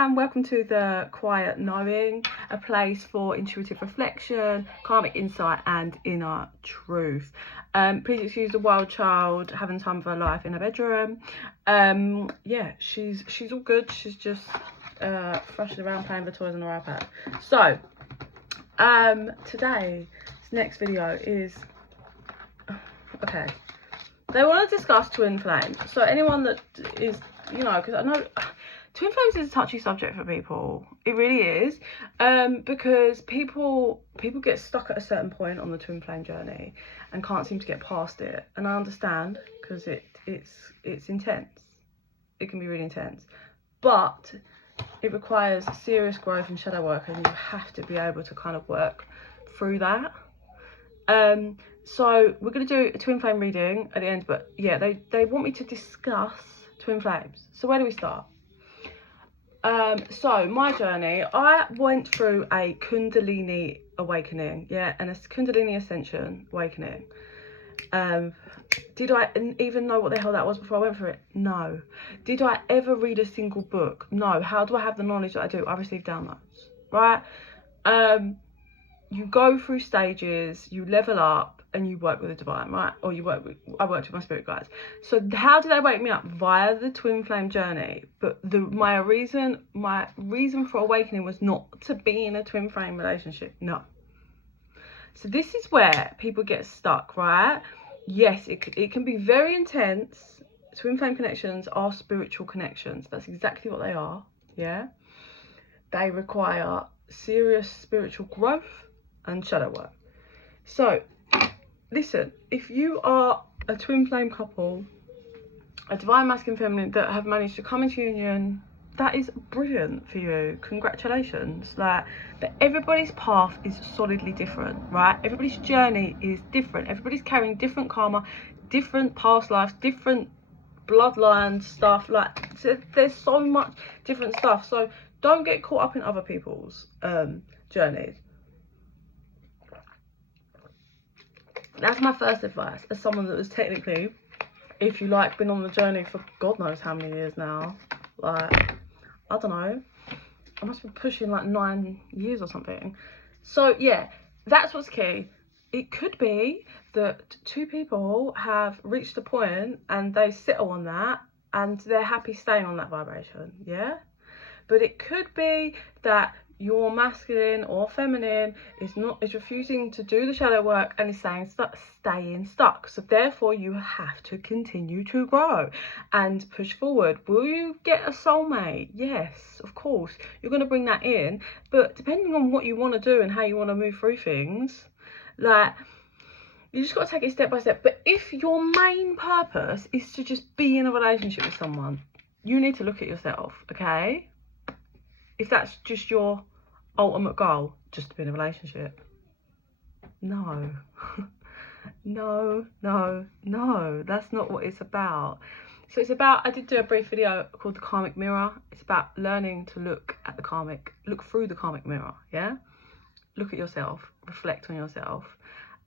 and welcome to the Quiet Knowing, a place for intuitive reflection, karmic insight and inner truth. Please excuse the wild child having time of her life in her bedroom. Yeah, she's all good. She's just thrashing around playing with toys on her iPad. So today's next video is okay. They want to discuss twin flames. So anyone that is, you know, because I know twin flames is a touchy subject for people. It really is, because people get stuck at a certain point on the twin flame journey and can't seem to get past it. And I understand, because it's intense. It can be really intense, but it requires serious growth and shadow work, and you have to be able to kind of work through that. So we're going to do a twin flame reading at the end, but yeah, they want me to discuss twin flames. So where do we start? So my journey, I went through a Kundalini awakening, yeah, and a Kundalini ascension awakening. Did I even know what the hell that was before I went through it? No. Did I ever read a single book? No. How do I have the knowledge that I do? I received downloads, right? You go through stages, you level up, and you work with the divine, right? Or I worked with my spirit guides. So how did they wake me up? Via the twin flame journey. But my reason for awakening was not to be in a twin flame relationship. No. So this is where people get stuck, right? Yes, it can be very intense. Twin flame connections are spiritual connections. That's exactly what they are, yeah? They require serious spiritual growth and shadow work. So listen, if you are a twin flame couple, a divine masculine feminine that have managed to come into union, that is brilliant for you. Congratulations. Like, but everybody's path is solidly different, right? Everybody's journey is different. Everybody's carrying different karma, different past lives, different bloodline stuff. Like, so there's so much different stuff. So don't get caught up in other people's journeys. That's my first advice as someone that was technically, if you like, been on the journey for God knows how many years now. Like, I don't know, I must be pushing like 9 years or something. So yeah, that's what's key. It could be that two people have reached a point and they settle on that and they're happy staying on that vibration, yeah? But it could be that your masculine or feminine is refusing to do the shadow work and is staying stuck. So therefore you have to continue to grow and push forward. Will you get a soulmate? Yes, of course. You're going to bring that in, but depending on what you want to do and how you want to move through things, like, you just got to take it step by step. But if your main purpose is to just be in a relationship with someone, you need to look at yourself, okay? If that's just your ultimate goal, just to be in a relationship, no. no, that's not what it's about. So it's about, I did do a brief video called The Karmic Mirror. It's about learning to look through the karmic mirror, yeah? Look at yourself, reflect on yourself,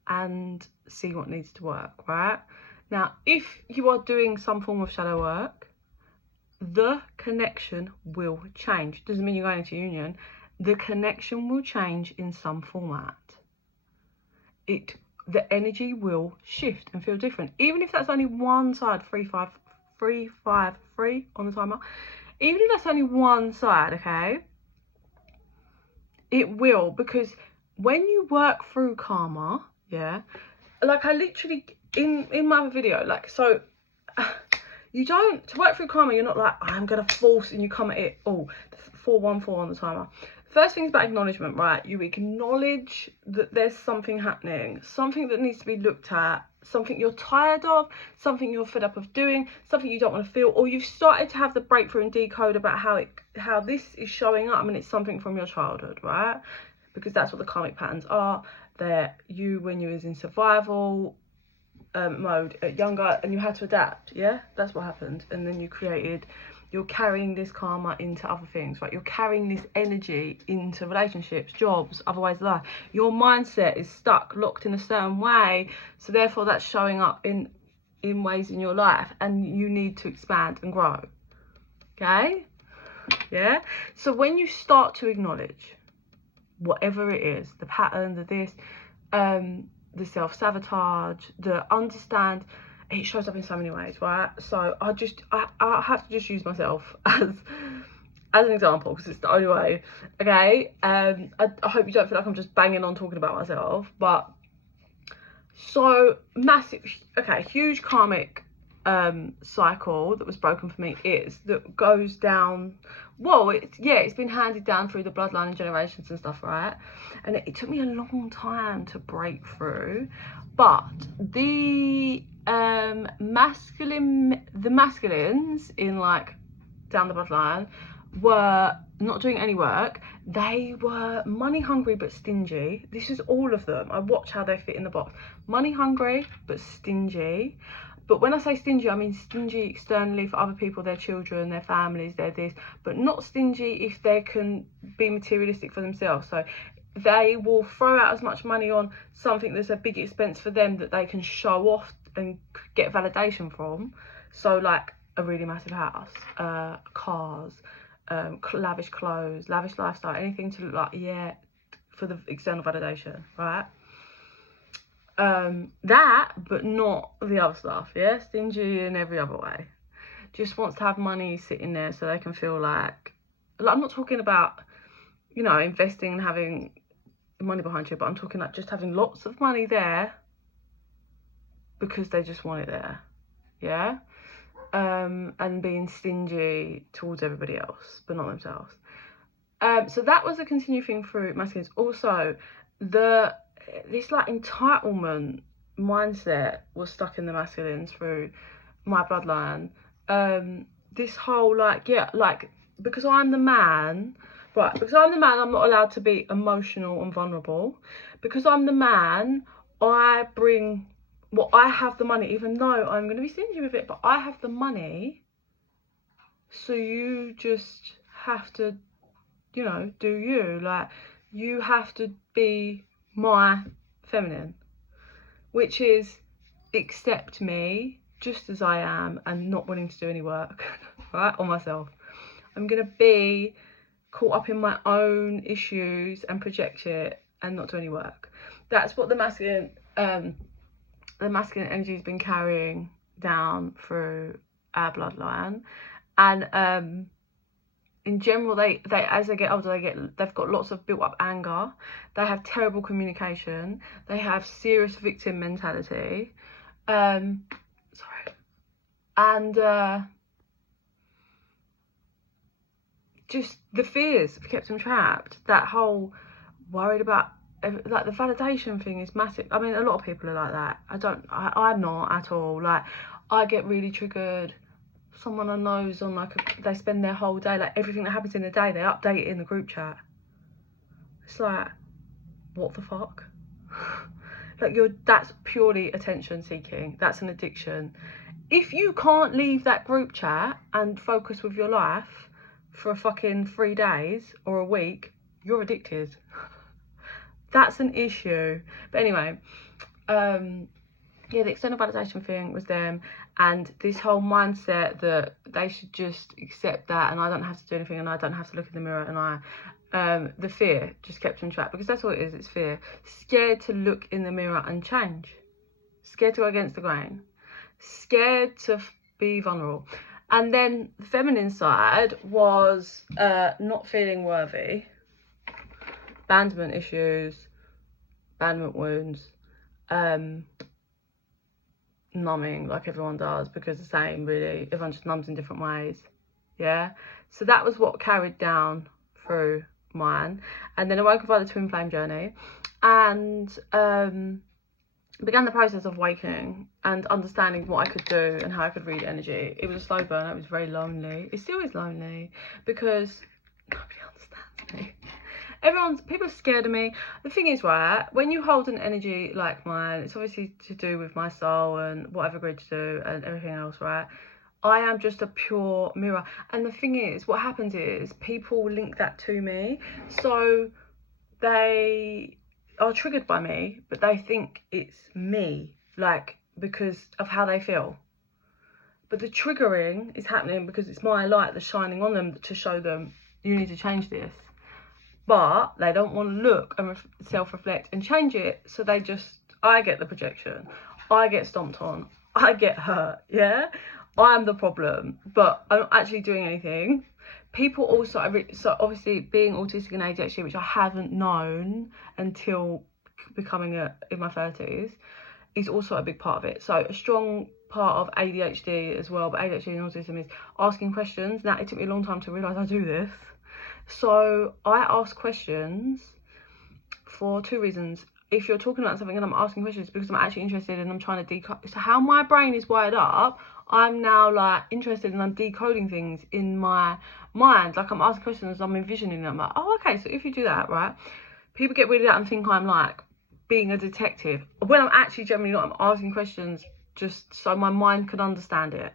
and see what needs to work, right? Now, if you are doing some form of shadow work, the connection will change. Doesn't mean you're going into union. The connection will change in some format. The energy will shift and feel different. Even if that's only one side, 3, 5, 3, 5, 3 on the timer. Even if that's only one side, okay? It will, because when you work through karma, yeah, like I literally, in my other video, like, so, you don't, to work through karma, you're not like, I'm going to force, and you come at it, 414 on the timer. First thing is about acknowledgement, right? You acknowledge that there's something happening, something that needs to be looked at, something you're tired of, something you're fed up of doing, something you don't want to feel, or you've started to have the breakthrough and decode about how this is showing up, and it's something from your childhood, right? Because that's what the karmic patterns are. They're you when you was in survival mode at younger, and you had to adapt, yeah? That's what happened. And then you're carrying this karma into other things, right? You're carrying this energy into relationships, jobs, other ways of life. Your mindset is stuck, locked in a certain way, so therefore that's showing up in ways in your life, and you need to expand and grow, okay? Yeah, so when you start to acknowledge whatever it is, the pattern, the this, the self-sabotage, the understand, it shows up in so many ways, right? So I have to just use myself as an example, because it's the only way. Okay, I hope you don't feel like I'm just banging on talking about myself, but so massive, okay, huge karmic cycle that was broken for me is that goes down, well, it's been handed down through the bloodline and generations and stuff, right? And it took me a long time to break through, but the masculines in like down the bloodline were not doing any work. They were money hungry but stingy. This is all of them. I watch how they fit in the box. Money hungry but stingy. But when I say stingy, I mean stingy externally for other people, their children, their families, their this, but not stingy if they can be materialistic for themselves. So they will throw out as much money on something that's a big expense for them that they can show off and get validation from. So like a really massive house, cars, lavish clothes, lavish lifestyle, anything to look like, yeah, for the external validation, right? That, but not the other stuff, yeah? Stingy in every other way. Just wants to have money sitting there so they can feel like I'm not talking about, you know, investing and having money behind you, but I'm talking like just having lots of money there because they just want it there, yeah? And being stingy towards everybody else, but not themselves. So that was a continuing thing through masculines. Also, this like entitlement mindset was stuck in the masculines through my bloodline. This whole like, yeah, like because I'm the man, right? Because I'm the man, I'm not allowed to be emotional and vulnerable. Because I'm the man, I bring. Well, I have the money, even though I'm going to be stingy with it, but I have the money, so you just have to, you know, do you. Like, you have to be my feminine, which is accept me just as I am and not wanting to do any work, right, on myself. I'm going to be caught up in my own issues and project it and not do any work. That's what the masculine energy has been carrying down through our bloodline. And in general, they as they get older, they've got lots of built up anger. They have terrible communication. They have serious victim mentality. And just the fears have kept them trapped. That whole worried about, like, the validation thing is massive. I mean, a lot of people are like that. I'm not at all. Like, I get really triggered. Someone I know's on like they spend their whole day, like everything that happens in the day, they update it in the group chat. It's like, what the fuck? Like, that's purely attention seeking. That's an addiction. If you can't leave that group chat and focus with your life for a fucking 3 days or a week, you're addicted. That's an issue. But anyway, yeah, the external validation thing was them, and this whole mindset that they should just accept that, and I don't have to do anything, and I don't have to look in the mirror, and the fear just kept them trapped, because that's all it is. It's fear. Scared to look in the mirror and change. Scared to go against the grain. Scared to be vulnerable. And then the feminine side was not feeling worthy. Abandonment issues, abandonment wounds, numbing like everyone does, because the same really, everyone just numbs in different ways, yeah? So that was what carried down through mine. And then I woke up by the twin flame journey and began the process of waking and understanding what I could do and how I could read energy. It was a slow burn. It was very lonely. It still is lonely because nobody understands me. People are scared of me. The thing is, right, when you hold an energy like mine, it's obviously to do with my soul and what I've agreed to do and everything else, right? I am just a pure mirror. And the thing is, what happens is people link that to me. So they are triggered by me, but they think it's me, like, because of how they feel. but the triggering is happening because it's my light that's shining on them to show them you need to change this. But they don't want to look and self-reflect and change it, so they just, I get the projection, I get stomped on, I get hurt, yeah? I'm the problem, but I'm not actually doing anything. People also, so obviously being autistic and ADHD, which I haven't known until becoming in my 30s, is also a big part of it. So a strong part of ADHD as well, but ADHD and autism, is asking questions. Now, it took me a long time to realise I do this. So I ask questions for two reasons. If you're talking about something and I'm asking questions because I'm actually interested and I'm trying to decode, so how my brain is wired up, I'm now like interested and I'm decoding things in my mind. Like I'm asking questions, I'm envisioning them. I'm like, oh, okay, so if you do that, right? People get weirded out and think I'm like being a detective, when I'm actually generally not. I'm asking questions just so my mind can understand it.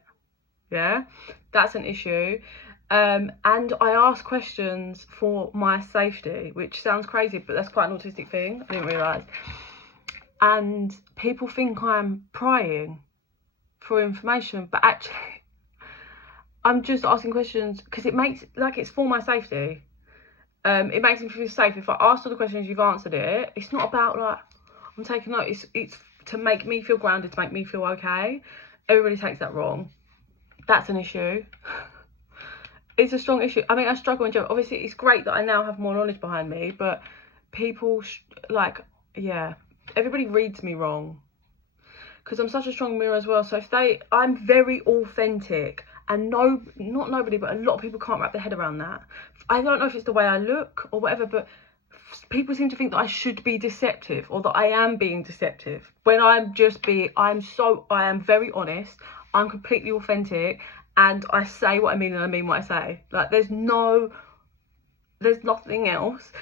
Yeah, that's an issue. And I ask questions for my safety, which sounds crazy, but that's quite an autistic thing. I didn't realise. And people think I'm prying for information, but actually I'm just asking questions because it makes, like, it's for my safety. It makes me feel safe. If I asked all the questions, you've answered it. It's not about like I'm taking note. It's to make me feel grounded, to make me feel okay. Everybody takes that wrong. That's an issue. It's a strong issue. I mean, I struggle in general. Obviously, it's great that I now have more knowledge behind me, but people like, yeah, everybody reads me wrong because I'm such a strong mirror as well. So if I'm very authentic, and not nobody, but a lot of people can't wrap their head around that. I don't know if it's the way I look or whatever, but people seem to think that I should be deceptive or that I am being deceptive when I am very honest. I'm completely authentic. And I say what I mean and I mean what I say. Like, there's nothing else.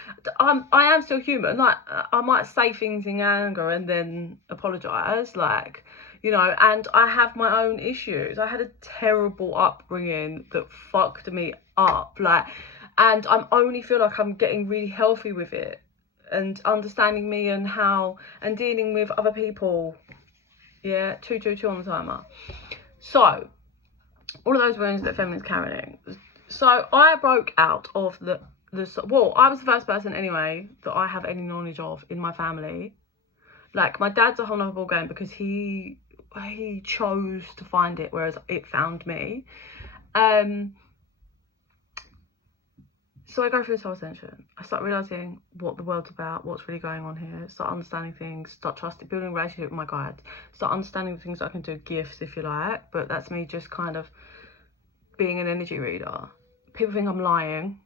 I am still human. Like, I might say things in anger and then apologise. Like, you know, and I have my own issues. I had a terrible upbringing that fucked me up. Like, and I only feel like I'm getting really healthy with it and understanding me and dealing with other people. Yeah, 222 on the timer. So, all of those wounds that Feminine's carrying. So I broke out of I was the first person anyway that I have any knowledge of in my family. Like, my dad's a whole nother ball game because he chose to find it, whereas it found me. So I go through this whole ascension. I start realising what the world's about, what's really going on here, start understanding things, start trusting, building a relationship with my guides, start understanding the things I can do, gifts if you like, but that's me just kind of being an energy reader. People think I'm lying.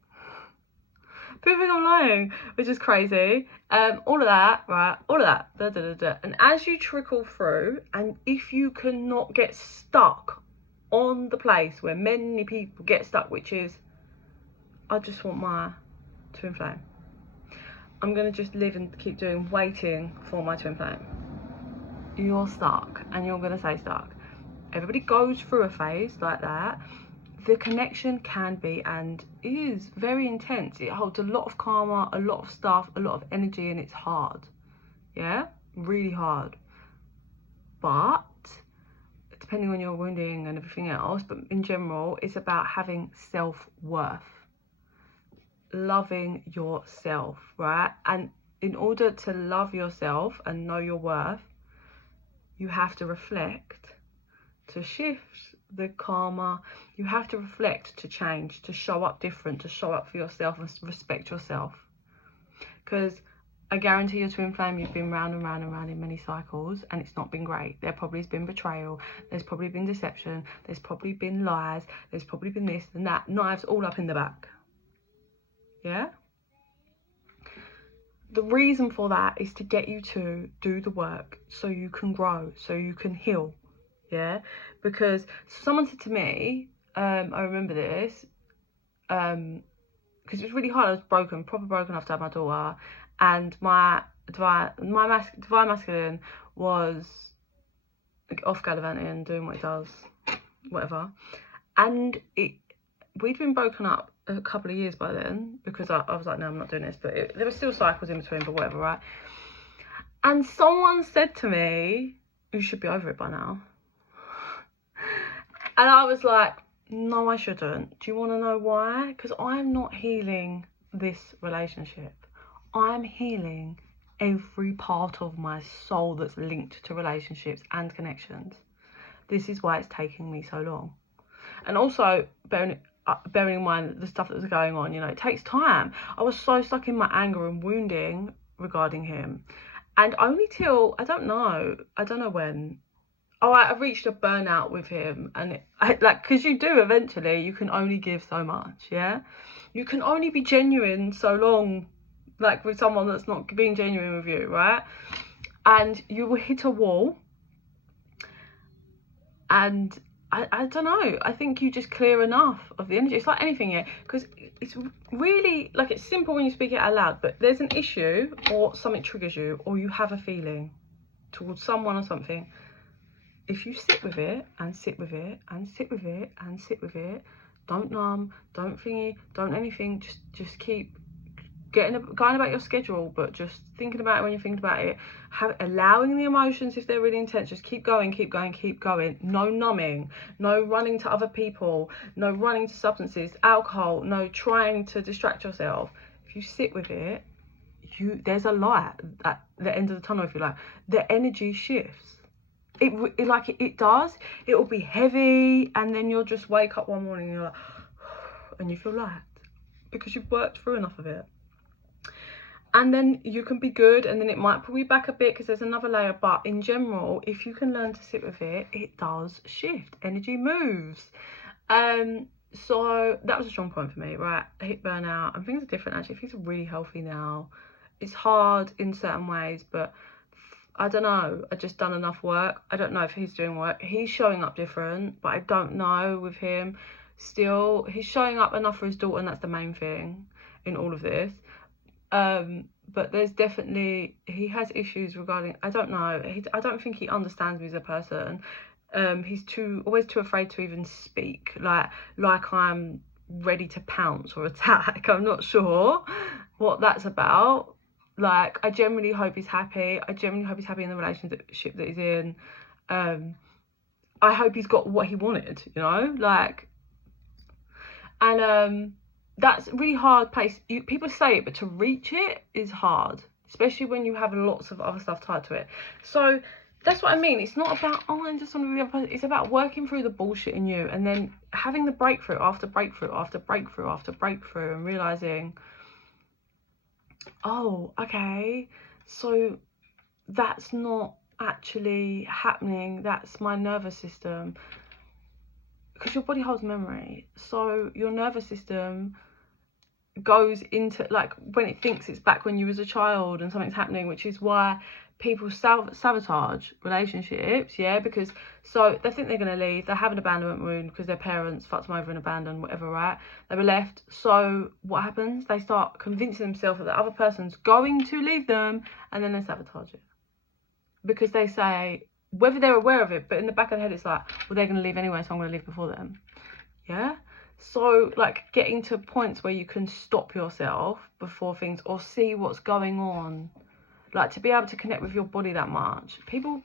Which is crazy. All of that, right? All of that. And as you trickle through, and if you cannot get stuck on the place where many people get stuck, which is, I just want my twin flame. I'm going to just live and keep waiting for my twin flame. You're stuck, and you're going to stay stuck. Everybody goes through a phase like that. The connection can be and is very intense. It holds a lot of karma, a lot of stuff, a lot of energy, and it's hard. Yeah? Really hard. But depending on your wounding and everything else, but in general, it's about having self-worth. Loving yourself, right? And in order to love yourself and know your worth, you have to reflect to shift the karma. You have to reflect to change, to show up different, to show up for yourself and respect yourself. Because I guarantee your twin flame, you've been round and round and round in many cycles, and it's not been great. There probably has been betrayal, there's probably been deception, there's probably been lies, there's probably been this and that, knives all up in the back. Yeah? The reason for that is to get you to do the work so you can grow, so you can heal. Yeah? Because someone said to me, I remember this, because it was really hard. I was proper broken after I had my daughter, and my divine masculine was like off gallivanting, doing what it does, whatever. And we'd been broken up a couple of years by then, because I was like, no, I'm not doing this, but there were still cycles in between, but whatever, right? And someone said to me, you should be over it by now. And I was like, no, I shouldn't. Do you want to know why? Because I'm not healing this relationship. I'm healing every part of my soul that's linked to relationships and connections. This is why it's taking me so long. And also, bearing in mind the stuff that was going on, you know, it takes time. I was so stuck in my anger and wounding regarding him. And only till, I don't know when, I reached a burnout with him. And because you do eventually, you can only give so much, yeah? You can only be genuine so long, like with someone that's not being genuine with you, right? And you will hit a wall. And I don't know, I think you just clear enough of the energy. It's like anything, yeah, because it's really, like, it's simple when you speak it out loud, but there's an issue or something triggers you, or you have a feeling towards someone or something. If you sit with it and sit with it and sit with it and sit with it, don't numb, don't thingy, don't anything, just keep going about your schedule, but just thinking about it when you're thinking about it, allowing the emotions if they're really intense. Just keep going. No numbing, no running to other people, no running to substances, alcohol, no trying to distract yourself. If you sit with it, there's a light at the end of the tunnel, if you like. The energy shifts. It does. It will be heavy, and then you'll just wake up one morning and you're like, and you feel light because you've worked through enough of it. And then you can be good, and then it might pull you back a bit because there's another layer. But in general, if you can learn to sit with it, it does shift. Energy moves. So that was a strong point for me, right? I hit burnout, and things are different actually. Things are really healthy now. It's hard in certain ways, but I don't know. I just done enough work. I don't know if he's doing work. He's showing up different, but I don't know with him. Still, he's showing up enough for his daughter, and that's the main thing in all of this. But there's definitely, he has issues regarding, I don't know, I don't think he understands me as a person. He's always too afraid to even speak, like I'm ready to pounce or attack. I'm not sure what that's about. Like, I genuinely hope he's happy. I genuinely hope he's happy in the relationship that he's in. I hope he's got what he wanted, you know, like, and that's a really hard place. People say it, but to reach it is hard, especially when you have lots of other stuff tied to it. So that's what I mean. It's not about, I just want to be the other person. It's about working through the bullshit in you, and then having the breakthrough after breakthrough after breakthrough after breakthrough, and realizing, oh, okay, so that's not actually happening. That's my nervous system. Because your body holds memory. So your nervous system goes into, like, when it thinks it's back when you was a child and something's happening, which is why people sabotage relationships, yeah, because so they think they're going to leave, they have an abandonment wound because their parents fucked them over and abandoned, whatever, right? They were left. So what happens? They start convincing themselves that the other person's going to leave them, and then they sabotage it because they say, whether they're aware of it, but in the back of the head it's like, well, they're going to leave anyway, so I'm going to leave before them, yeah? So, like, getting to points where you can stop yourself before things, or see what's going on, like, to be able to connect with your body that much. People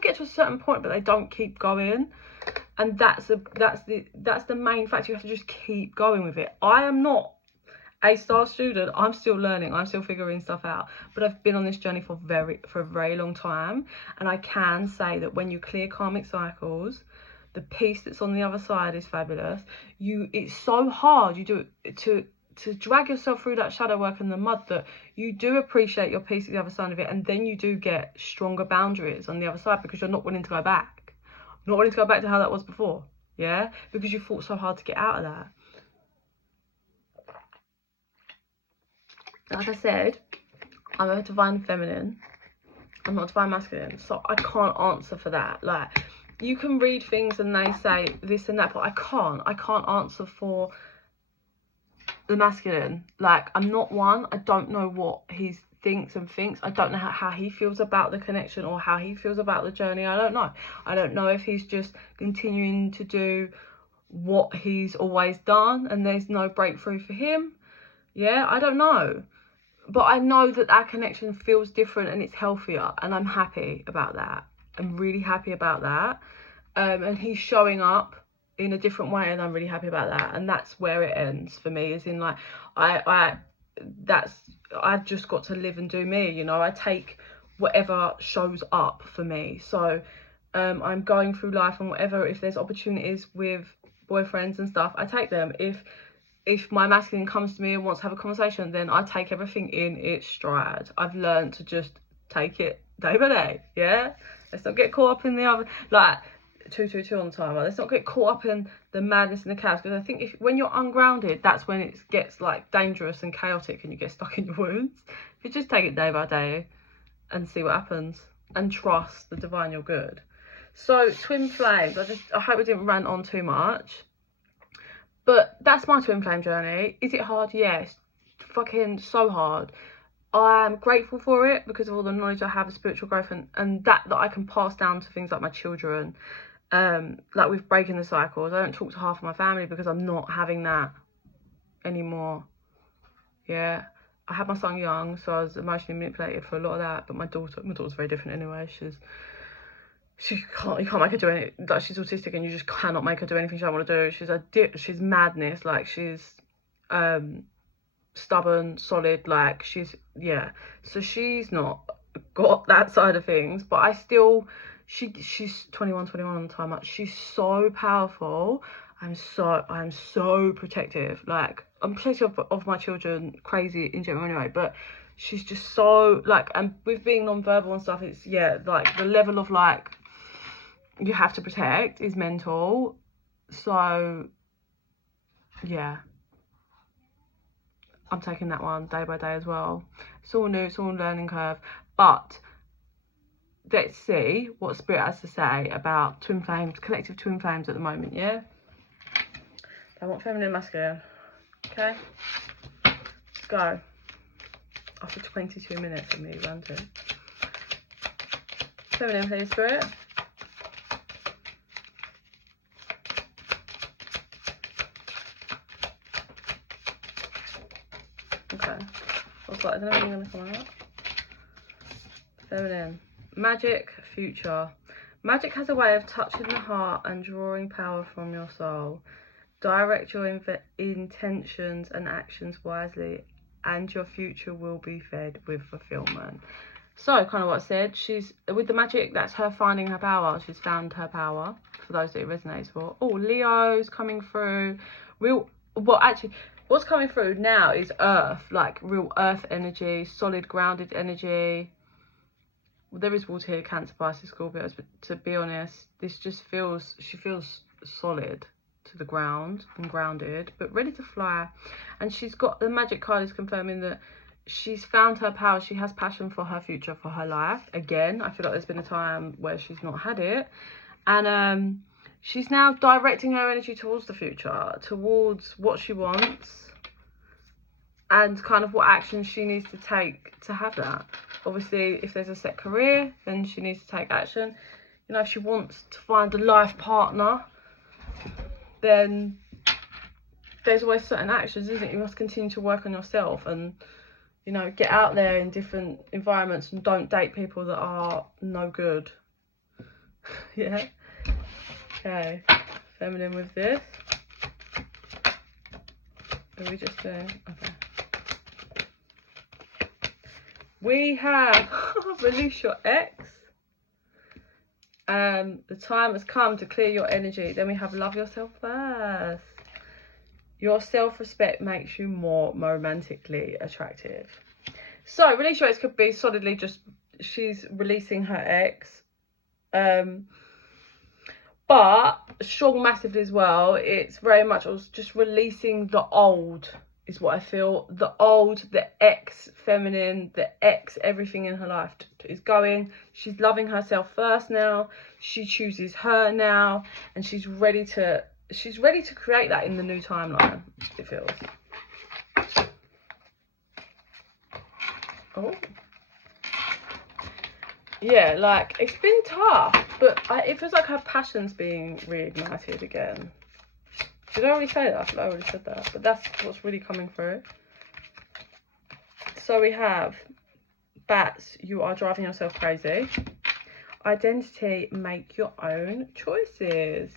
get to a certain point, but they don't keep going, and that's the main factor. You have to just keep going with it. I am not a star student. I'm still learning. I'm still figuring stuff out, but I've been on this journey for a very long time, and I can say that when you clear karmic cycles, the peace that's on the other side is fabulous. It's so hard, you do it to drag yourself through that shadow work and the mud, that you do appreciate your peace at the other side of it, and then you do get stronger boundaries on the other side because you're not willing to go back. Not willing to go back to how that was before, yeah? Because you fought so hard to get out of that. Like I said, I'm a divine feminine. I'm not divine masculine, so I can't answer for that. Like, you can read things and they say this and that, but I can't answer for the masculine. Like, I'm not one. I don't know what he thinks. I don't know how he feels about the connection, or how he feels about the journey. I don't know. I don't know if he's just continuing to do what he's always done and there's no breakthrough for him. Yeah, I don't know. But I know that our connection feels different and it's healthier, and I'm happy about that. I'm really happy about that. And he's showing up in a different way, and I'm really happy about that. And that's where it ends for me, is in like I've just got to live and do me, you know. I take whatever shows up for me. So I'm going through life, and whatever, if there's opportunities with boyfriends and stuff, I take them. If my masculine comes to me and wants to have a conversation, then I take everything in its stride. I've learned to just take it day by day. Yeah, let's not get caught up in the other, like 222 on the timer. Let's not get caught up in the madness and the chaos, because I think when you're ungrounded, that's when it gets like dangerous and chaotic, and you get stuck in your wounds. If you just take it day by day and see what happens, and trust the divine, you're good. So twin flames, I hope I didn't rant on too much, but that's my twin flame journey. Is it hard? Yes, fucking so hard. I'm grateful for it because of all the knowledge I have of spiritual growth, and that I can pass down to things like my children. Like with breaking the cycles, I don't talk to half of my family because I'm not having that anymore. Yeah, I had my son young, so I was emotionally manipulated for a lot of that. But my daughter's very different anyway. You can't make her do anything. Like, she's autistic, and you just cannot make her do anything she don't want to do. She's madness. Like, she's stubborn, solid. Like, yeah. So she's not got that side of things, but I still. She's 21 on the timer. She's so powerful. I'm so protective. Like, I'm protective of my children, crazy in general anyway, but she's just so, like, and with being non-verbal and stuff, it's, yeah, like, the level of, like, you have to protect is mental. So, yeah, I'm taking that one day by day as well. It's all new, it's all a learning curve, but let's see what Spirit has to say about twin flames, collective twin flames at the moment, yeah? I want feminine and masculine. Okay? Let's go. After 22 minutes of me ranting. Feminine, please, Spirit. Okay. I was like, is anything going to come out? Feminine. Magic, future. Magic has a way of touching the heart and drawing power from your soul. Direct your intentions and actions wisely, and your future will be fed with fulfillment. So, kind of what I said, she's, with the magic, that's her finding her power. She's found her power, for those that it resonates for. Oh, Leo's coming through. What's coming through now is earth, like real earth energy, solid, grounded energy. Well, there is water here, Cancer, Pisces, Scorpios, but to be honest, this just feels, she feels solid to the ground and grounded, but ready to fly. And she's got, the magic card is confirming that she's found her power. She has passion for her future, for her life. Again, I feel like there's been a time where she's not had it. And she's now directing her energy towards the future, towards what she wants, and kind of what actions she needs to take to have that. Obviously, if there's a set career, then she needs to take action. You know, if she wants to find a life partner, then there's always certain actions, isn't it? You must continue to work on yourself and, you know, get out there in different environments, and don't date people that are no good. Yeah. Okay. Feminine with this. Are we just doing? Okay. We have release your ex. The time has come to clear your energy. Then we have love yourself first. Your self-respect makes you more romantically attractive. So release your ex could be solidly just she's releasing her ex. But strong massively as well. It's very much also just releasing the old is what I feel. The old, the ex feminine, the ex everything in her life is going. She's loving herself first now. She chooses her now, and she's ready to create that in the new timeline, it feels. Oh. Yeah, like, it's been tough, but it feels like her passion's being reignited again. Did I already say that? I feel like I already said that, but that's what's really coming through. So we have bats, you are driving yourself crazy. Identity, make your own choices.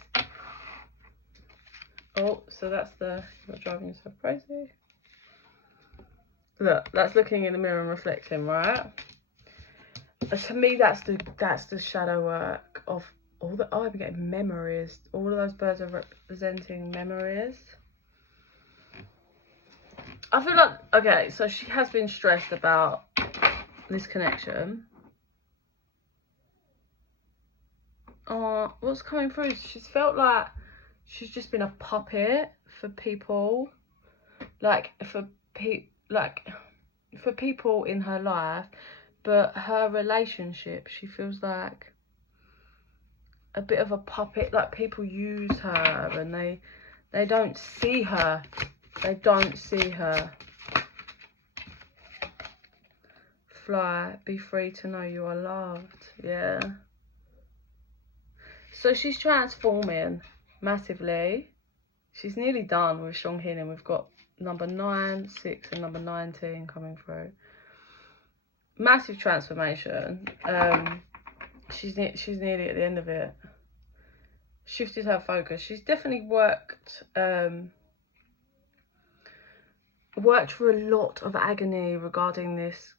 Oh, so that's the, you're driving yourself crazy. Look, that's looking in the mirror and reflecting, right? To me, that's the shadow work of all the, oh, I'm getting memories. All of those birds are representing memories. I feel like, okay, so she has been stressed about this connection. Oh, what's coming through? She's felt like she's just been a puppet for people, like for people in her life, but her relationship, she feels like a bit of a puppet. Like people use her and they don't see her. They don't see her. Fly, be free to know you are loved. Yeah. So she's transforming massively. She's nearly done with strong healing. We've got number 9, 6 and number 19 coming through. Massive transformation. She's nearly at the end of it. Shifted her focus. She's definitely worked through a lot of agony regarding this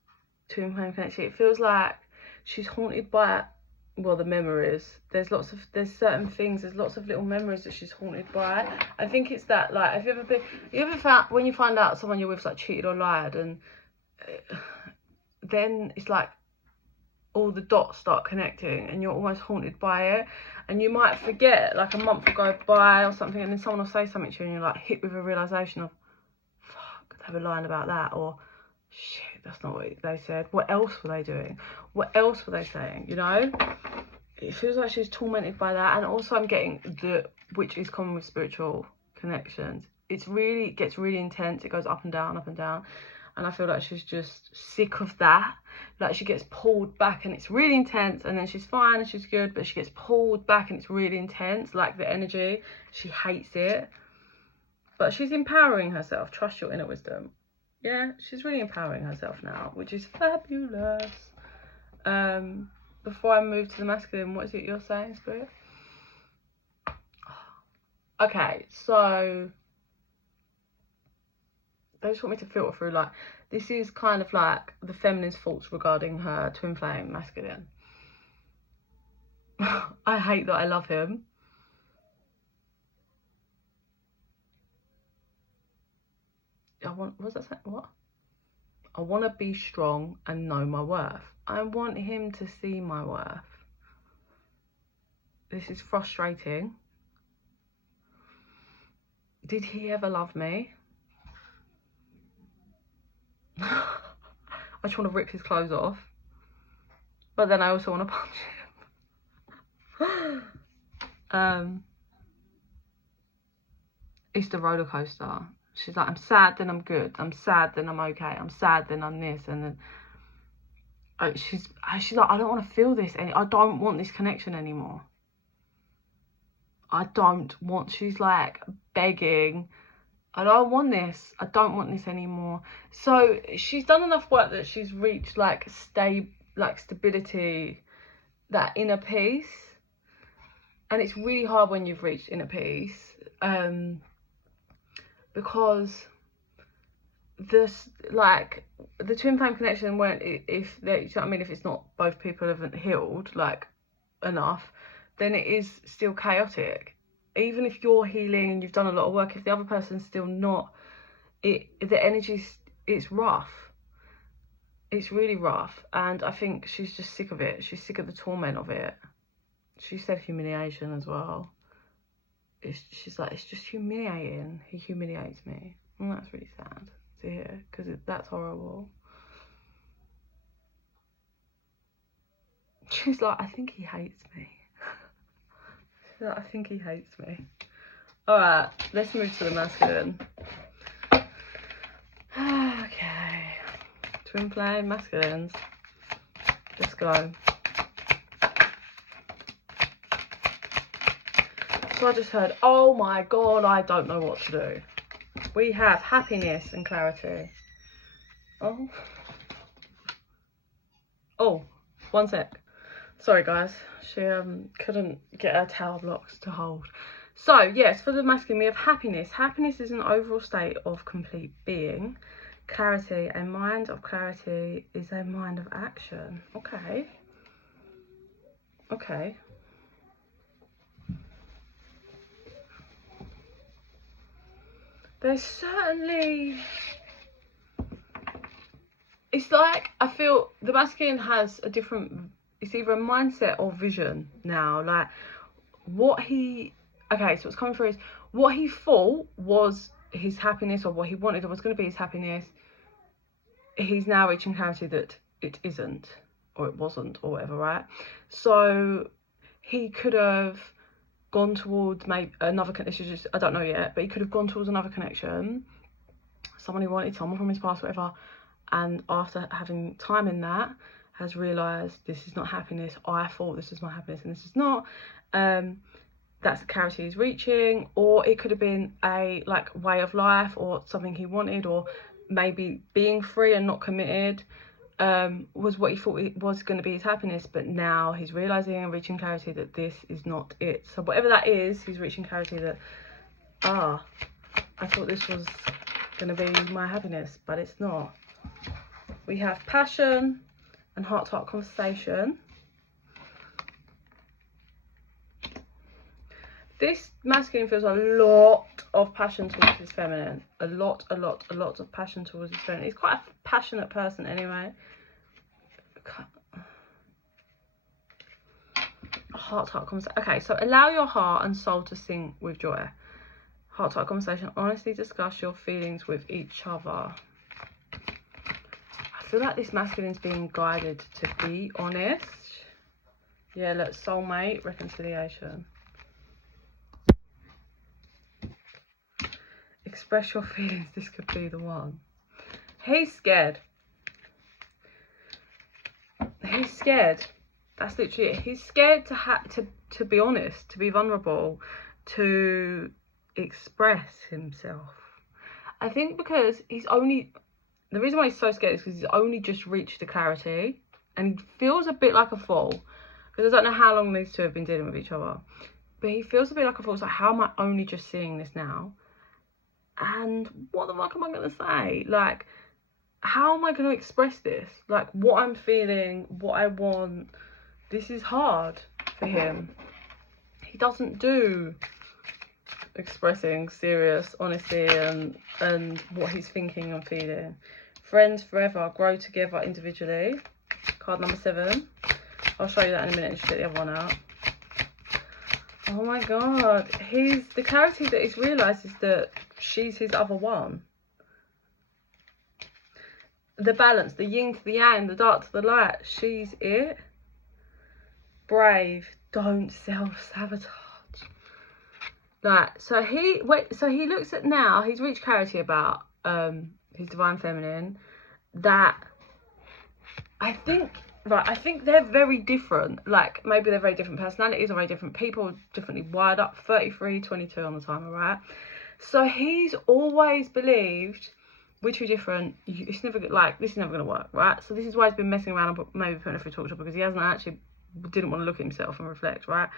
twin flame connection. It feels like she's haunted by, well, the memories. There's certain things, there's lots of little memories that she's haunted by. I think it's that, like, have you ever found, when you find out someone you're with like cheated or lied, and then it's like all the dots start connecting and you're almost haunted by it, and you might forget, like a month will go by or something, and then someone will say something to you and you're like hit with a realization of, fuck, they were lying about that, or shit, that's not what they said. What else were they doing? What else were they saying? You know, it feels like she's tormented by that. And also I'm getting which is common with spiritual connections, it gets really intense. It goes up and down, and I feel like she's just sick of that. Like she gets pulled back and it's really intense, and then she's fine and she's good, but she gets pulled back and it's really intense, like the energy, she hates it. But she's empowering herself. Trust your inner wisdom. Yeah, she's really empowering herself now, which is fabulous. Before I move to the masculine, what is it you're saying, Spirit? Okay, so they just want me to filter through, like, this is kind of like the feminine's thoughts regarding her twin flame masculine. I hate that I love him. What was that saying? What? I want to be strong and know my worth. I want him to see my worth. This is frustrating. Did he ever love me? I just want to rip his clothes off. But then I also want to punch him. It's the roller coaster. She's like, I'm sad, then I'm good. I'm sad, then I'm okay. I'm sad, then I'm this. And then she's like, I don't want to feel this. I don't want this connection anymore. I don't want, she's like begging, I don't want this. I don't want this anymore. So she's done enough work that she's reached like stability, that inner peace. And it's really hard when you've reached inner peace, because this, like, the twin flame connection won't, if they, you know what I mean, if it's not, both people haven't healed like enough, then it is still chaotic. Even if you're healing and you've done a lot of work, if the other person's still not, the energy's, it's rough. It's really rough. And I think she's just sick of it. She's sick of the torment of it. She said humiliation as well. She's like, it's just humiliating. He humiliates me. And that's really sad to hear, because that's horrible. She's like, I think he hates me. She's like, I think he hates me. Alright, let's move to the masculine. Okay. Twin flame, masculines. Let's go. So I just heard, oh my god, I don't know what to do. We have happiness and clarity. Oh, one sec. Sorry guys, she couldn't get her tower blocks to hold. So yes, for the masculine we have happiness. Happiness is an overall state of complete being. Clarity, a mind of clarity is a mind of action. Okay. Okay. There's certainly, it's like, I feel the masculine has a different, it's either a mindset or vision now. Like what he, okay, so what's coming through is what he thought was his happiness, or what he wanted or was going to be his happiness, he's now reaching clarity that it isn't, or it wasn't, or whatever, right? So he could have gone towards maybe another connection, I don't know yet, but he could have gone towards another connection, someone he wanted, someone from his past, whatever, and after having time in that has realised this is not happiness, I thought this is my happiness and this is not. That's the clarity he's reaching. Or it could have been a like way of life, or something he wanted, or maybe being free and not committed was what he thought it was going to be his happiness, but now he's realising and reaching clarity that this is not it. So whatever that is, he's reaching clarity that, I thought this was going to be my happiness, but it's not. We have passion and heart-to-heart conversation. This masculine feels a lot of passion towards his feminine. A lot of passion towards his feminine. He's quite a passionate person anyway. Heart-to-heart conversation. Okay, so allow your heart and soul to sing with joy. Heart-to-heart conversation. Honestly discuss your feelings with each other. I feel like this masculine's being guided to be honest. Yeah, look, soulmate, reconciliation. Express your feelings, this could be the one. He's scared. He's scared. That's literally it. He's scared to be honest, to be vulnerable, to express himself. I think because he's only, the reason why he's so scared is because he's only just reached the clarity, and he feels a bit like a fool, because I don't know how long these two have been dealing with each other, but he feels a bit like a fool. It's like, how am I only just seeing this now? And what the fuck am I going to say? Like, how am I going to express this? Like, what I'm feeling, what I want. This is hard for him. He doesn't do expressing serious honesty and what he's thinking and feeling. Friends forever, grow together individually. Card number 7. I'll show you that in a minute and just get the other one out. Oh my god. The clarity that he's realised is that she's his other one. The balance, the yin to the yang, the dark to the light. She's it. Brave. Don't self-sabotage. Like, so he looks at now, he's reached clarity about his divine feminine, that I think they're very different. Like, maybe they're very different personalities or very different people, differently wired up. 33, 22 on the timer, right? So he's always believed we're too different. It's never like, this is never going to work, right? So this is why he's been messing around and maybe putting her through torture, because he didn't want to look at himself and reflect, right?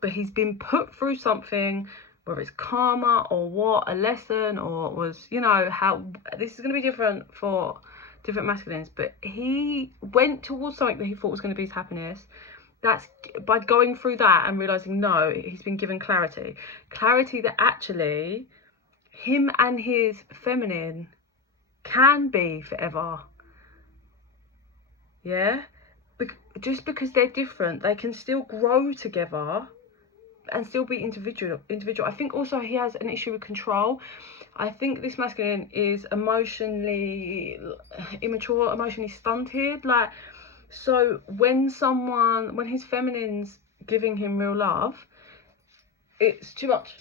But he's been put through something, whether it's karma or what, a lesson, or it was, you know, how this is going to be different for different masculines. But he went towards something that he thought was going to be his happiness. That's by going through that and realising, no, he's been given clarity. Clarity that actually him and his feminine can be forever. Yeah? Just because they're different, they can still grow together and still be individual. I think also he has an issue with control. I think this masculine is emotionally immature, emotionally stunted. Like, so when his feminine's giving him real love, it's too much.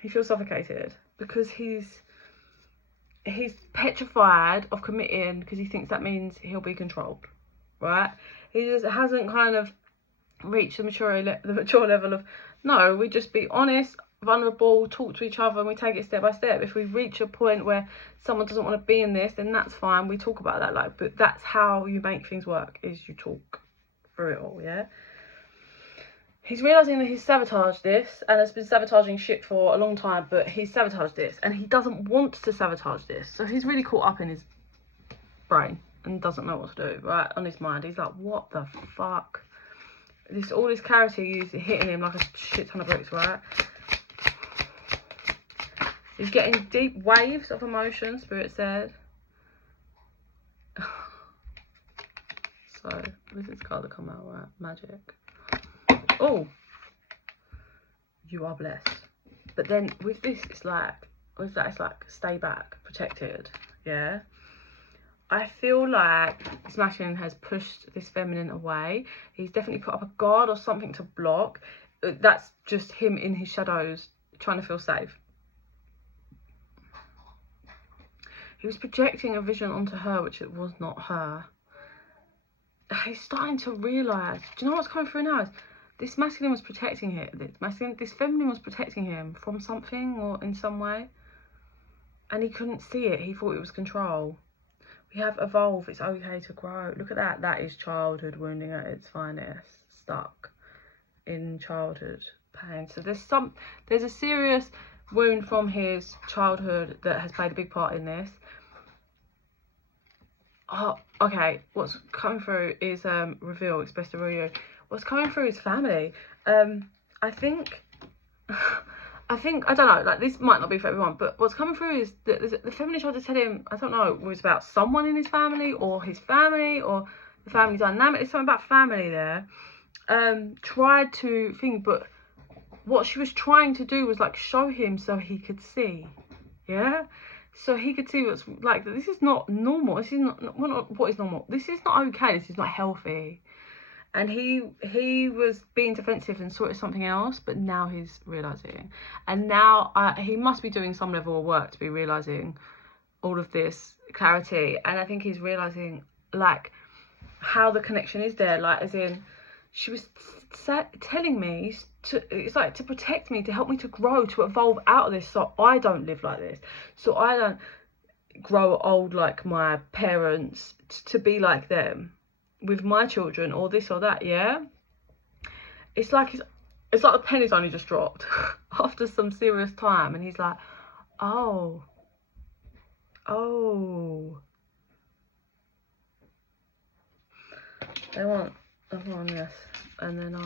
He feels suffocated because he's petrified of committing, because he thinks that means he'll be controlled, right? He just hasn't kind of reached the mature level of, no, we just be honest, vulnerable, talk to each other, and we take it step by step. If we reach a point where someone doesn't want to be in this, then that's fine. We talk about that, like, but that's how you make things work, is you talk through it all, yeah? he's realising that he's sabotaged this and has been sabotaging shit for a long time, but he's sabotaged this and he doesn't want to sabotage this. So he's really caught up in his brain and doesn't know what to do, right? On his mind. He's like, what the fuck? All this clarity is hitting him like a shit ton of bricks, right? He's getting deep waves of emotion, Spirit said. So, this is the card that come out, right? Magic. Oh! You are blessed. But then with this, it's like, with that, it's like, stay back, protected, yeah? I feel like this masculine has pushed this feminine away. He's definitely put up a guard or something to block. That's just him in his shadows, trying to feel safe. He was projecting a vision onto her, which it was not her. He's starting to realise. Do you know what's coming through now? This masculine was protecting him. This feminine was protecting him from something or in some way. And he couldn't see it. He thought it was control. We have evolved. It's okay to grow. Look at that. That is childhood wounding at its finest. Stuck in childhood pain. So there's a serious wound from his childhood that has played a big part in this. Oh, okay. What's coming through is reveal, express the real you. What's coming through is family. I think I don't know, like this might not be for everyone, but what's coming through is that the feminine tried to tell him, I don't know, it was about someone in his family or the family dynamic. There's something about family there. Tried to think, but what she was trying to do was like show him so he could see, yeah, so he could see what's like, this is not normal. This is not what is normal. This is not okay. This is not healthy. And he was being defensive and sort of something else, but now he's realising. And now he must be doing some level of work to be realising all of this clarity. And I think he's realising, like, how the connection is there. Like, as in, she was telling me, it's like to protect me, to help me to grow, to evolve out of this, so I don't live like this. So I don't grow old like my parents, to be like them with my children or this or that, yeah? It's like the penny's only just dropped after some serious time, and he's like, oh. They want this, and then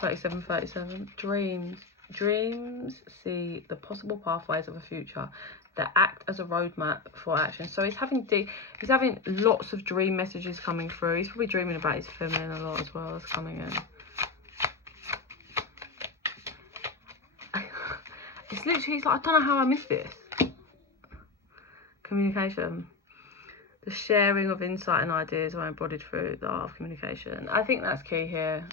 37. Dreams see the possible pathways of a future that act as a roadmap for action. So he's having lots of dream messages coming through. He's probably dreaming about his feminine a lot as well as coming in. It's literally, he's like, I don't know how I missed this. Communication. The sharing of insight and ideas are embodied through the art of communication. I think that's key here.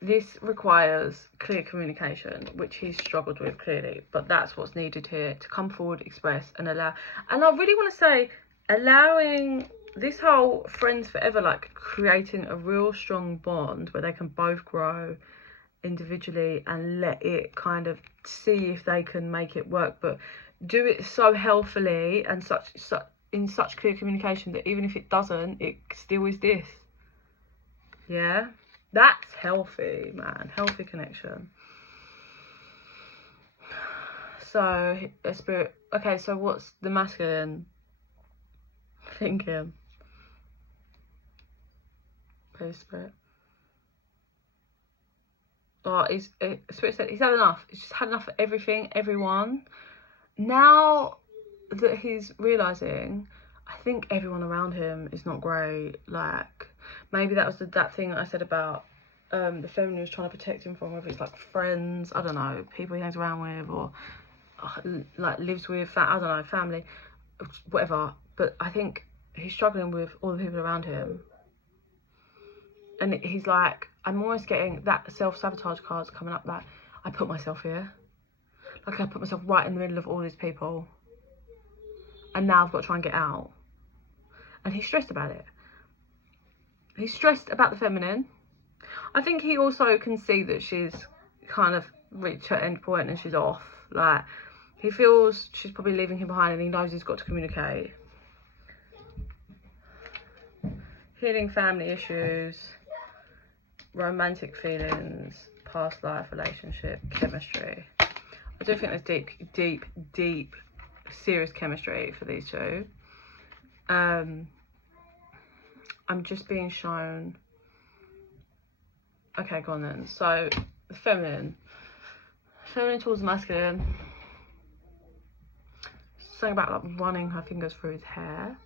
This requires clear communication, which he's struggled with clearly, but that's what's needed here, to come forward, express and allow. And I really want to say, allowing this whole friends forever, like creating a real strong bond where they can both grow individually and let it kind of see if they can make it work, but do it so healthily and in such clear communication that even if it doesn't, it still is this. Yeah, that's healthy, man. Healthy connection. So a spirit. Okay, so what's the masculine thinking? Please, spirit. Oh, spirit said he's had enough. He's just had enough of everything, everyone. Now that he's realising, I think everyone around him is not great. Like, maybe that was that thing that I said about the feminine was trying to protect him from, whether it's like friends, I don't know, people he hangs around with, or like lives with, I don't know, family, whatever. But I think he's struggling with all the people around him. And he's like, I'm almost getting that self-sabotage cards coming up, like, I put myself here. Like, I put myself right in the middle of all these people. And now I've got to try and get out. And he's stressed about it. He's stressed about the feminine. I think he also can see that she's kind of reached her end point and she's off. Like, he feels she's probably leaving him behind and he knows he's got to communicate. healing family issues, romantic feelings, past life, relationship, chemistry. I do think there's deep, serious chemistry for these two. I'm just being shown. Okay, go on then. So, feminine towards masculine. Something about like running her fingers through his hair,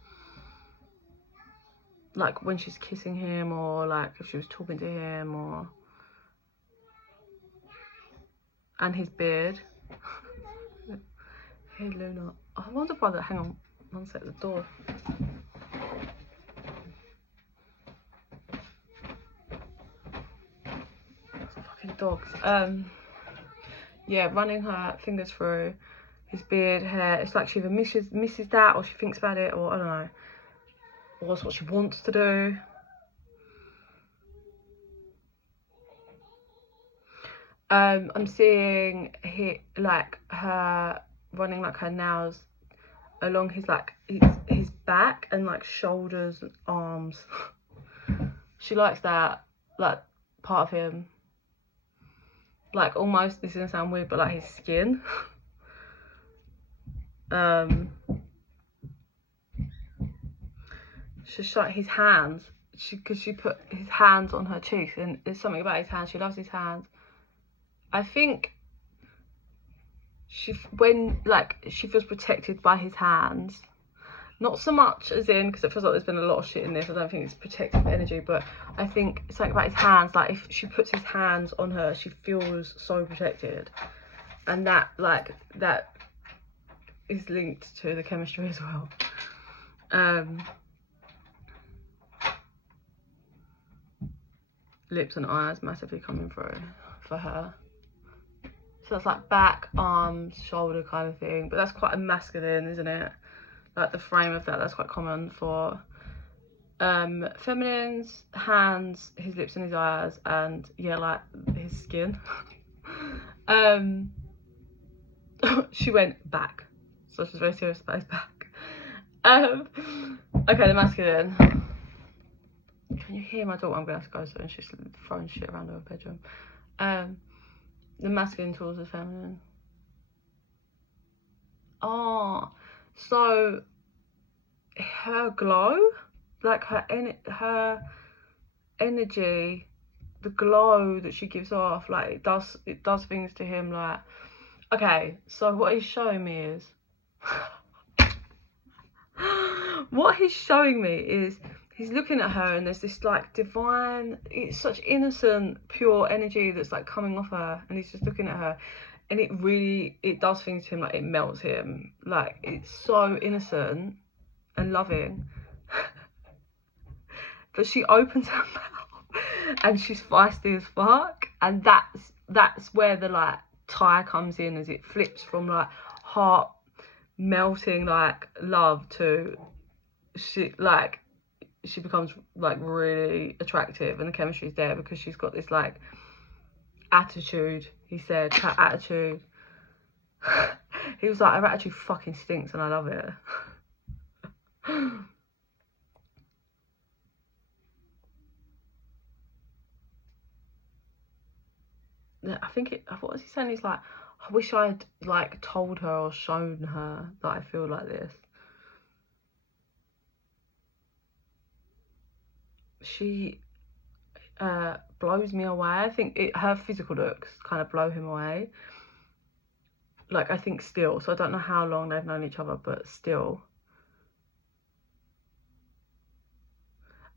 like when she's kissing him, or like if she was talking to him, or and his beard. Hey Luna, I wonder why that. Hang on, one sec. The door. It's fucking dogs. Yeah, running her fingers through his beard, hair. It's like she either misses that, or she thinks about it, or I don't know, or it's what she wants to do. I'm seeing like her running like her nails along his like his back and like shoulders and arms. She likes that, like, part of him, like almost, this is gonna sound weird, but like his skin. She's like his hands, because she put his hands on her cheeks, and there's something about his hands. She loves his hands. I think when she feels protected by his hands, not so much as in, because it feels like there's been a lot of shit in this, I don't think it's protective energy, but I think something about his hands, like if she puts his hands on her, she feels so protected, and that is linked to the chemistry as well. Lips and eyes massively coming through for her. So that's like back, arms, shoulder kind of thing, but that's quite a masculine, isn't it? Like the frame of that's quite common for feminines. Hands, his lips and his eyes, and yeah, like his skin. She went back, so she's very serious about his back. Okay, the masculine. Can you hear my daughter? I'm gonna have to go soon. She's throwing shit around her bedroom. The masculine towards the feminine. Oh, so her glow, like her energy, the glow that she gives off, like it does things to him. Like, okay, so what he's showing me is he's looking at her, and there's this like divine, it's such innocent, pure energy that's like coming off her, and he's just looking at her, and it does things to him, like it melts him, like it's so innocent and loving. But she opens her mouth and she's feisty as fuck, and that's where the like tie comes in, as it flips from like heart melting like love to she becomes like really attractive, and the chemistry's there because she's got this like attitude. He said her attitude. He was like, her attitude fucking stinks and I love it. I think what was he saying? He's like, I wish I'd like told her or shown her that I feel like this. She blows me away. I think her physical looks kind of blow him away. Like, I think still, so I don't know how long they've known each other, but still.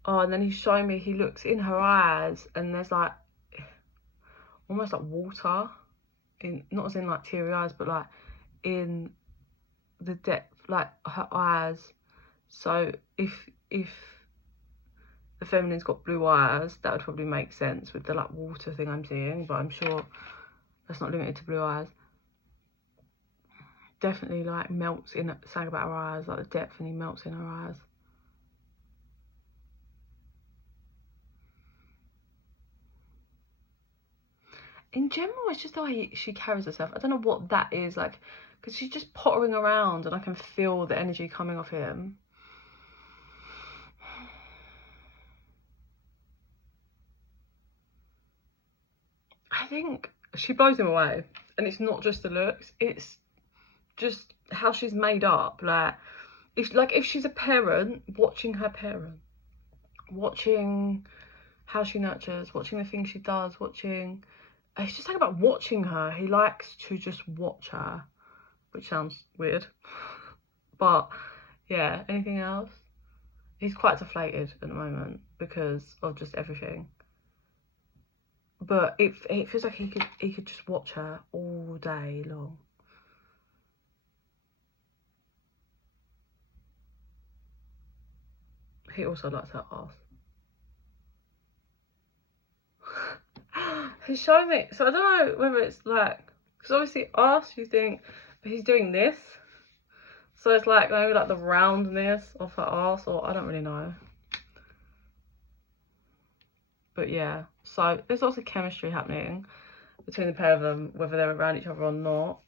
Oh, and then he's showing me, he looks in her eyes, and there's like almost like water, not as in like teary eyes, but like in the depth, like her eyes. So if the feminine's got blue eyes, that would probably make sense with the like water thing I'm seeing, but I'm sure that's not limited to blue eyes. Definitely like melts in, something about her eyes, like the depth, and he melts in her eyes. In general, it's just the way she carries herself. I don't know what that is, like, because she's just pottering around, and I can feel the energy coming off him. think she blows him away. And it's not just the looks, it's just how she's made up. Like if she's a parent, watching her parent, watching how she nurtures, watching the things she does, it's just like about watching her. He likes to just watch her, which sounds weird. But yeah, anything else? He's quite deflated at the moment because of just everything. But it feels like he could just watch her all day long. He also likes her ass. He's showing me, so I don't know whether it's like, because obviously ass you think, but he's doing this. So it's like maybe like the roundness of her ass, or I don't really know. But yeah, so there's lots of chemistry happening between the pair of them, whether they're around each other or not.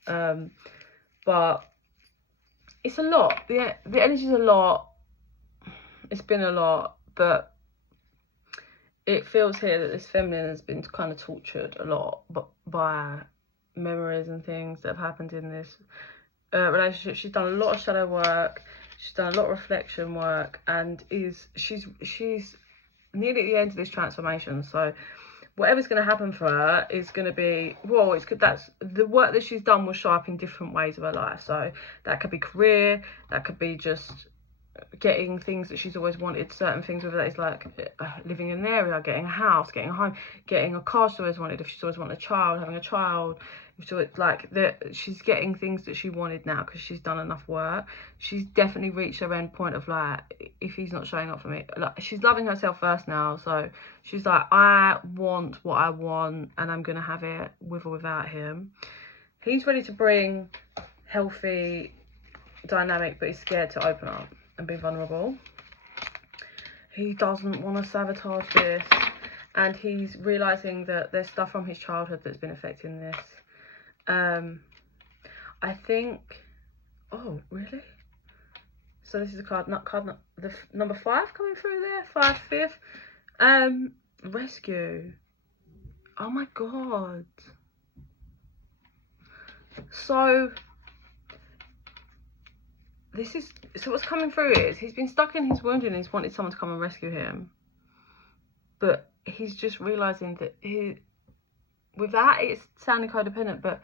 But it's a lot. The energy's a lot. It's been a lot, but it feels here that this feminine has been kind of tortured a lot by memories and things that have happened in this relationship. She's done a lot of shadow work. She's done a lot of reflection work, and she's nearly at the end of this transformation. So whatever's going to happen for her is going to be, well, that's the work that she's done will show up in different ways of her life. So that could be career, that could be just getting things that she's always wanted, certain things, whether that is like living in an area, getting a house, getting a home, getting a car she's always wanted, if she's always wanted a child, having a child. So like she's getting things that she wanted now because she's done enough work. She's definitely reached her end point of like, if he's not showing up for me, like she's loving herself first now. So she's like, I want what I want and I'm gonna have it with or without him. He's ready to bring healthy dynamic, but he's scared to open up and be vulnerable. He doesn't want to sabotage this, and he's realizing that there's stuff from his childhood that's been affecting this. I think, oh really, so this is a card, the number 5 coming through there, 5/5. Rescue. Oh my god. So what's coming through is he's been stuck in his wounding and he's wanted someone to come and rescue him, but he's just realizing that with that it's sounding codependent, but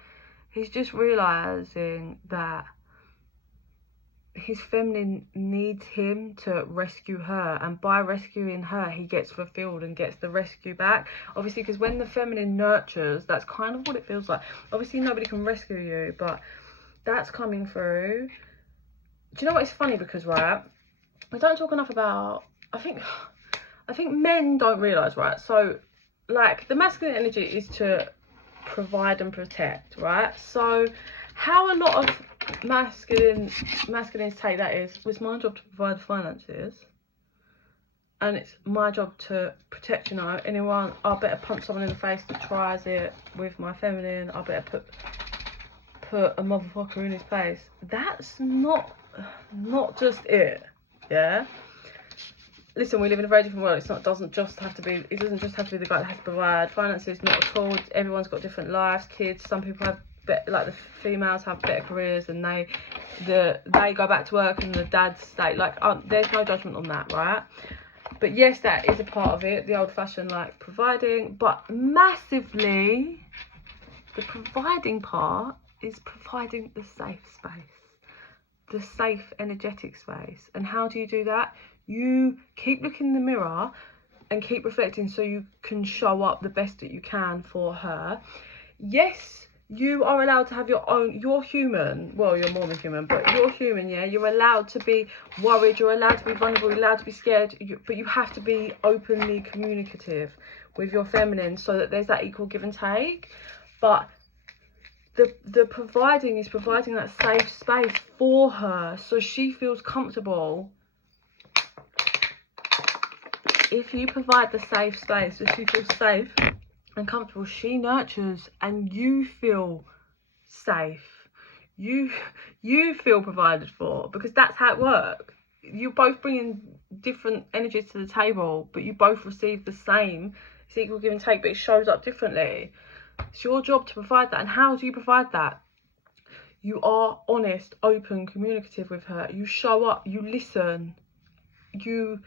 he's just realizing that his feminine needs him to rescue her, and by rescuing her he gets fulfilled and gets the rescue back, obviously, because when the feminine nurtures, that's kind of what it feels like. Obviously nobody can rescue you, but that's coming through. Do you know what, it's funny because, right, we don't talk enough about, I think men don't realise, right, so like the masculine energy is to provide and protect, right? So how a lot of masculines take that is, well, it's my job to provide finances and it's my job to protect, you know, anyone, I better punch someone in the face that tries it with my feminine, I better put a motherfucker in his place. That's not just it, yeah? Listen, we live in a very different world. It doesn't just have to be the guy that has to provide finances, not at all. Everyone's got different lives, kids. Some people have like the females have better careers and they go back to work and the dads stay. Like, there's no judgment on that, right? But yes, that is a part of it, the old-fashioned like providing, but massively the providing part is providing the safe space, the safe energetic space. And how do you do that? You keep looking in the mirror and keep reflecting so you can show up the best that you can for her. Yes, you are allowed to have you're human, well, you're more than human, but you're human, yeah? You're allowed to be worried, you're allowed to be vulnerable, you're allowed to be scared, but you have to be openly communicative with your feminine so that there's that equal give and take. But the providing is providing that safe space for her so she feels comfortable. If you provide the safe space so she feels safe and comfortable, she nurtures and you feel safe. You feel provided for, because that's how it works. You're both bringing different energies to the table, but you both receive the same. It's equal give and take, but it shows up differently. It's your job to provide that. And how do you provide that? You are honest, open, communicative with her. You show up, you listen, you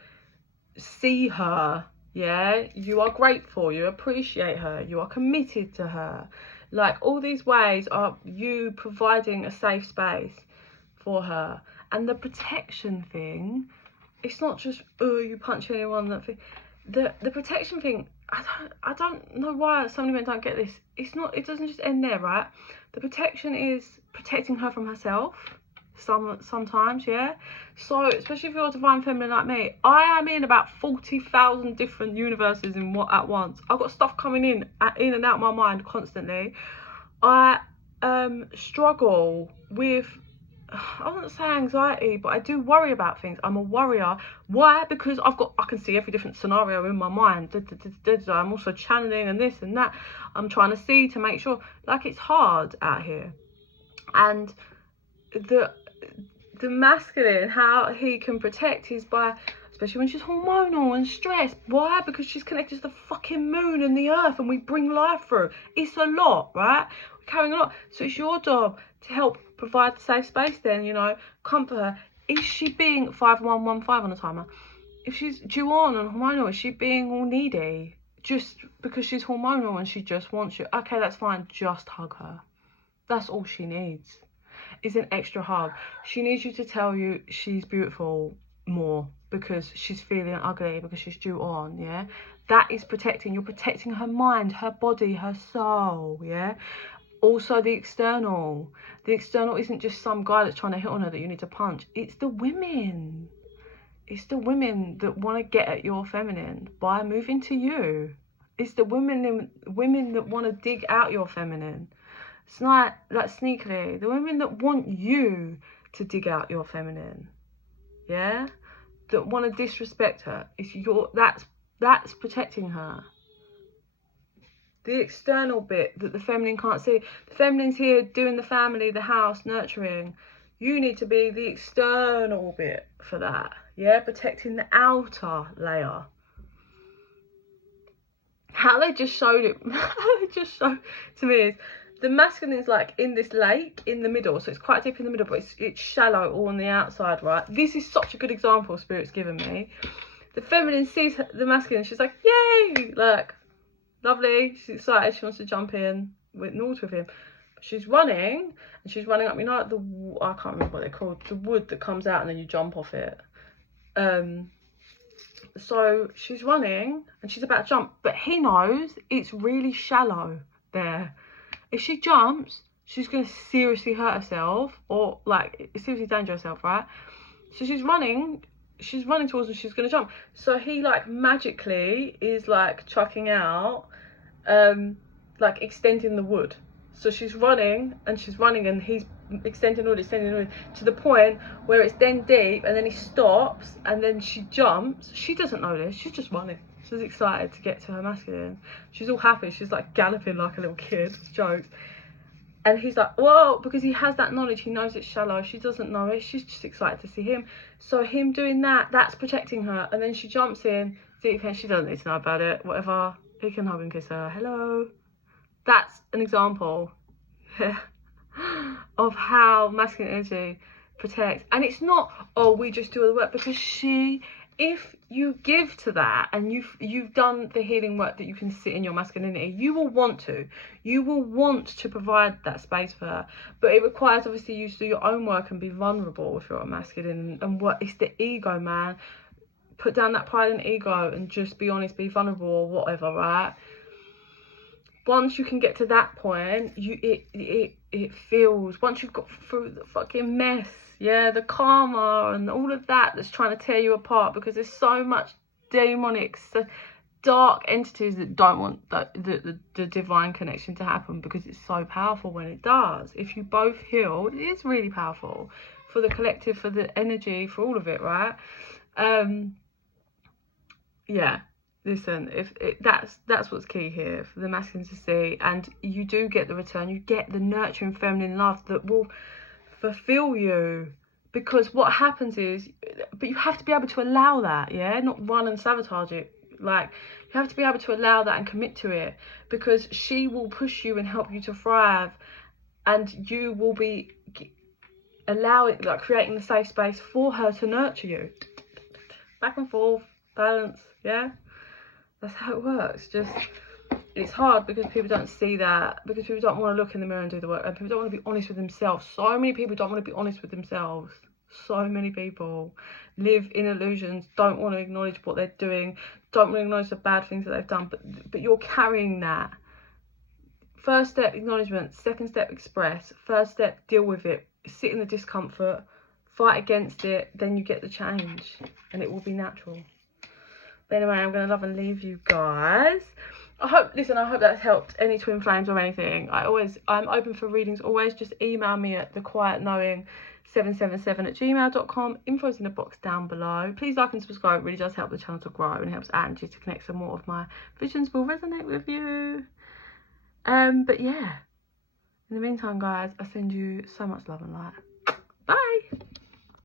see her, yeah? You are grateful, you appreciate her, you are committed to her. Like, all these ways are you providing a safe space for her. And the protection thing, it's not just, oh, you punch anyone, that thing. The protection thing, I don't know why so many men don't get this. It doesn't just end there, right? The protection is protecting her from herself sometimes, yeah? So, especially if you're a divine feminine like me, I am in about 40,000 different universes at once. I've got stuff coming in and out my mind constantly. I struggle with, I wouldn't say anxiety, but I do worry about things. I'm a worrier. Why? Because I can see every different scenario in my mind. I'm also channeling and this and that. I'm trying to see to make sure. Like, it's hard out here. And the masculine, how he can protect is by, especially when she's hormonal and stressed. Why? Because she's connected to the fucking moon and the earth, and we bring life through. It's a lot, right? We're carrying a lot. So it's your job to help provide the safe space then, you know, comfort her. Is she being 5115 on the timer? If she's due on and hormonal, is she being all needy just because she's hormonal and she just wants you? Okay, that's fine. Just hug her. That's all she needs, is an extra hug. She needs you to tell you she's beautiful more because she's feeling ugly, because she's due on, yeah? That is protecting. You're protecting her mind, her body, her soul, yeah? Also, the external. The external isn't just some guy that's trying to hit on her that you need to punch. It's the women. It's the women that want to get at your feminine by moving to you. It's the women that want to dig out your feminine. It's not like sneakily. The women that want you to dig out your feminine. Yeah? That want to disrespect her. That's protecting her. The external bit that the feminine can't see. The feminine's here doing the family, the house, nurturing. You need to be the external bit for that. Yeah, protecting the outer layer. How they just showed it, to me is, the masculine is like in this lake in the middle. So it's quite deep in the middle, but it's shallow all on the outside, right? This is such a good example Spirit's given me. The feminine sees the masculine, she's like, yay! Like, lovely, she's excited, she wants to jump in with North with him. She's running, and she's running up, you know, like I can't remember what they're called, the wood that comes out and then you jump off it. So she's running and she's about to jump, but he knows it's really shallow there. If she jumps, she's going to seriously hurt herself, or like seriously danger herself, right? So she's running towards her, she's going to jump. So he like magically is like chucking out, like extending the wood. So she's running and he's extending the wood to the point where it's then deep, and then he stops and then she jumps. She doesn't know this, she's just running. She's excited to get to her masculine. She's all happy, she's like galloping like a little kid, jokes. And he's like, whoa, because he has that knowledge, he knows it's shallow. She doesn't know it, she's just excited to see him. So him doing that, that's protecting her. And then she jumps in, deep end, she doesn't need to know about it, whatever. He can hug and kiss her, hello. That's an example of how masculine energy protects. And it's not, oh, we just do all the work, because if you give to that and you've done the healing work that you can sit in your masculinity, you will want to provide that space for her. But it requires obviously you to do your own work and be vulnerable if you're a masculine. And what it's the ego, man. Put down that pride and ego and just be honest, be vulnerable or whatever, right? Once you can get to that point, it feels, once you've got through the fucking mess, yeah, the karma and all of that that's trying to tear you apart, because there's so much demonic, dark entities that don't want the divine connection to happen, because it's so powerful when it does. If you both heal, it is really powerful for the collective, for the energy, for all of it, right? Yeah. Listen, that's what's key here, for the masculine to see, and you do get the return, you get the nurturing feminine love that will fulfill you. Because what happens is, but you have to be able to allow that, yeah, not run and sabotage it. Like, you have to be able to allow that and commit to it, because she will push you and help you to thrive, and you will be allowing, like, creating the safe space for her to nurture you. Back and forth, balance, yeah? That's how it works. Just, it's hard because people don't see that, because people don't want to look in the mirror and do the work, and people don't want to be honest with themselves. So many people don't want to be honest with themselves. So many people live in illusions, don't want to acknowledge what they're doing, don't want to acknowledge the bad things that they've done, but you're carrying that. First step, acknowledgement. Second step, express. Third step, deal with it. Sit in the discomfort, fight against it, then you get the change, and it will be natural. But anyway, I'm gonna love and leave you guys. I hope that's helped any twin flames or anything. I'm open for readings always. Just email me at thequietknowing777@gmail.com. Info's in the box down below. Please like and subscribe. It really does help the channel to grow and helps Angie to connect, so more of my visions will resonate with you. But yeah, in the meantime, guys, I send you so much love and light. Bye.